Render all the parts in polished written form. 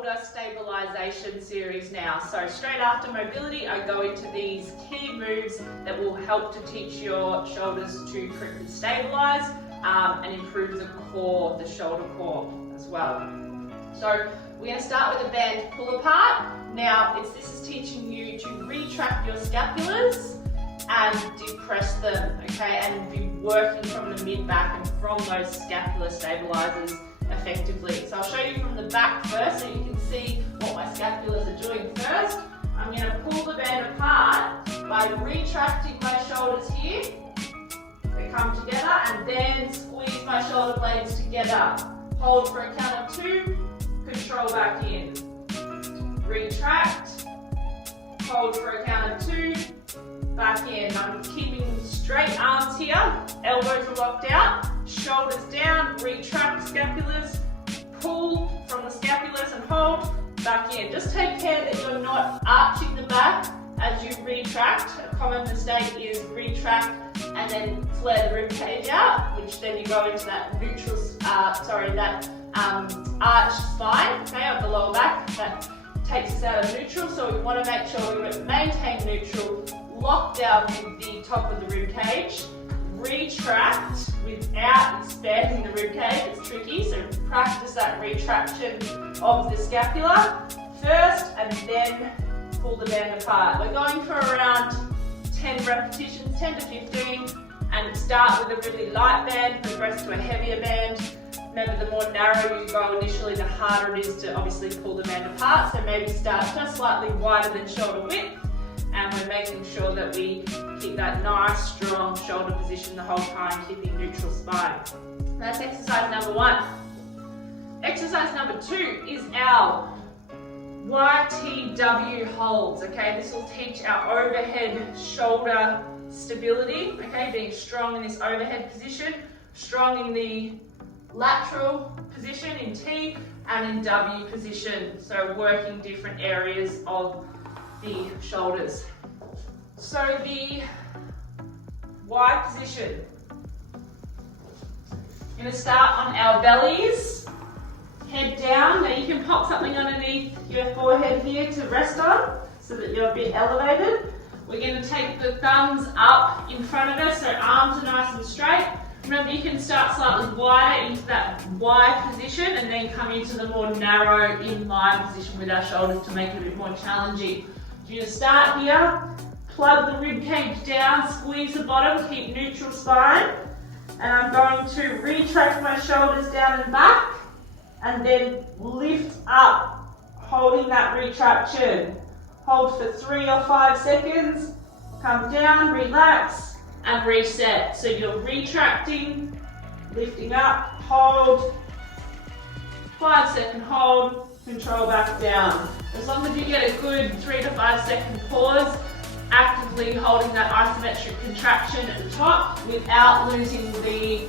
shoulder stabilization series now. So straight after mobility, I go into these key moves that will help to teach your shoulders to correctly stabilize and improve the core, the shoulder core as well. So we're going to start with a band pull apart. Now this is teaching you to retract your scapulars and depress them, okay, and be working from the mid-back and from those scapular stabilizers effectively. So I'll show you from the back first so you can see what my scapulars are doing first. I'm going to pull the band apart by retracting my shoulders here. They come together and then squeeze my shoulder blades together. Hold for a count of 2, control back in. Retract, hold for a count of 2, back in. I'm keeping straight arms here, elbows are locked out, shoulders down, retract scapulars, pull from the scapulars and hold, back in. Just take care that you're not arching the back as you retract. A common mistake is retract and then flare the rib cage out, which then you go into that neutral, arched spine, okay, of the lower back. That takes us out of neutral, so we want to make sure we maintain neutral, lock down with the top of the rib cage, retract without expanding the rib cage. It's tricky, so practice that retraction of the scapula first and then pull the band apart. We're going for around 10 repetitions, 10 to 15, and start with a really light band, progress to a heavier band. Remember, the more narrow you go initially, the harder it is to obviously pull the band apart, so maybe start just slightly wider than shoulder width, and we're making sure that we keep that nice strong shoulder position the whole time, keeping neutral spine. That's exercise number 1. Exercise number 2 is our YTW holds, okay? This will teach our overhead shoulder stability, okay? Being strong in this overhead position, strong in the lateral position in T and in W position, so working different areas of the shoulders. So the Y position, we're going to start on our bellies, head down. Now you can pop something underneath your forehead here to rest on so that you're a bit elevated. We're going to take the thumbs up in front of us so arms are nice and straight. Remember, you can start slightly wider into that Y position and then come into the more narrow in-line position with our shoulders to make it a bit more challenging. You're going to start here, plug the rib cage down, squeeze the bottom, keep neutral spine, and I'm going to retract my shoulders down and back and then lift up, holding that retraction. Hold for 3 or 5 seconds, come down, relax, and reset. So you're retracting, lifting up, hold, 5-second hold, control back down. As long as you get a good 3 to 5 second pause, actively holding that isometric contraction at the top without losing the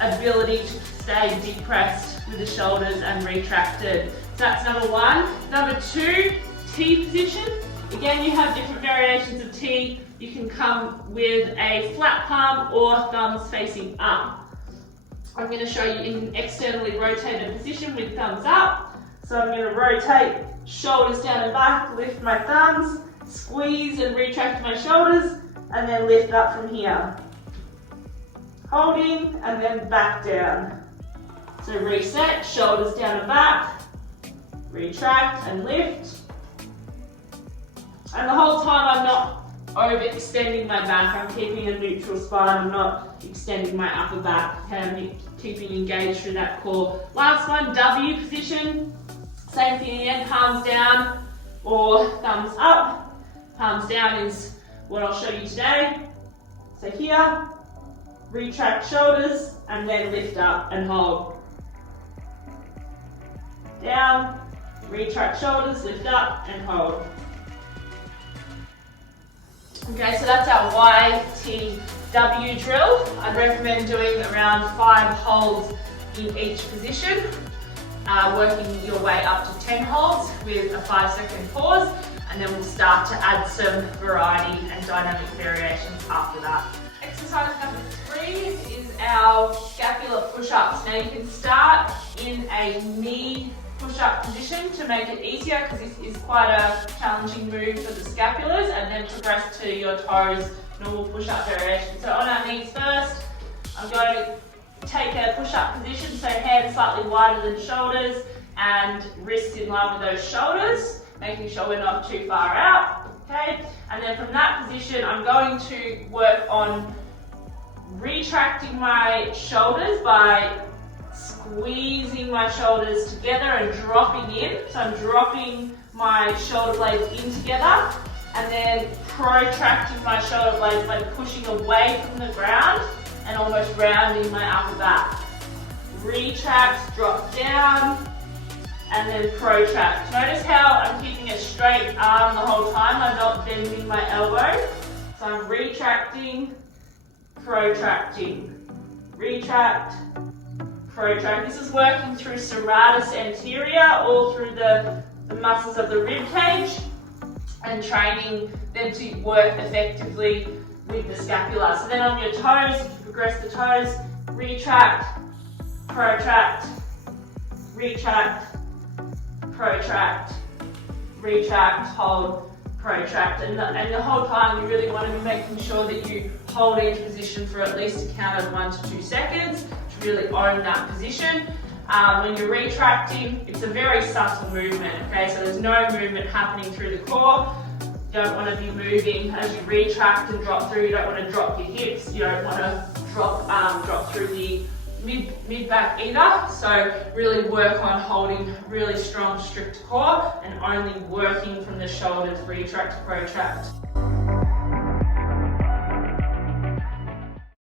ability to stay depressed with the shoulders and retracted. So that's number 1. Number 2, T position. Again, you have different variations of T. You can come with a flat palm or thumbs facing up. I'm going to show you in an externally rotated position with thumbs up. So I'm going to rotate shoulders down and back, lift my thumbs, squeeze and retract my shoulders, and then lift up from here. Holding and then back down. So reset, shoulders down and back, retract and lift. And the whole time I'm not overextending my back, I'm keeping a neutral spine, I'm not extending my upper back, okay? I'm keeping engaged through that core. Last one, W position. Same thing again, palms down or thumbs up. Palms down is what I'll show you today. So here, retract shoulders and then lift up and hold. Down, retract shoulders, lift up and hold. Okay, so that's our YTW drill. I'd recommend doing around 5 holds in each position, working your way up to 10 holds with a 5-second pause, and then we'll start to add some variety and dynamic variations after that. Exercise number 3 is our scapular push-ups. Now you can start in a knee push-up position to make it easier, because this is quite a challenging move for the scapulas, and then progress to your toes, normal push-up variation. So on our knees first, I'm going to take a push-up position, so hands slightly wider than shoulders and wrists in line with those shoulders, making sure we're not too far out, okay? And then from that position, I'm going to work on retracting my shoulders by squeezing my shoulders together and dropping in. So I'm dropping my shoulder blades in together, and then protracting my shoulder blades by pushing away from the ground and almost rounding my upper back. Retract, drop down, and then protract. Notice how I'm keeping a straight arm the whole time. I'm not bending my elbow. So I'm retracting, protracting, retract, protract. This is working through serratus anterior, all through the muscles of the rib cage, and training them to work effectively with the scapula. So then on your toes, if you progress the toes, retract, protract, retract, protract, retract, hold, protract. And the whole time you really want to be making sure that you hold each position for at least a count of 1 to 2 seconds to really own that position. When you're retracting, it's a very subtle movement, okay? So there's no movement happening through the core. You don't want to be moving as you retract and drop through. You don't want to drop your hips. You don't want to drop through the mid-back either. So really work on holding really strong, strict core and only working from the shoulders, retract, protract.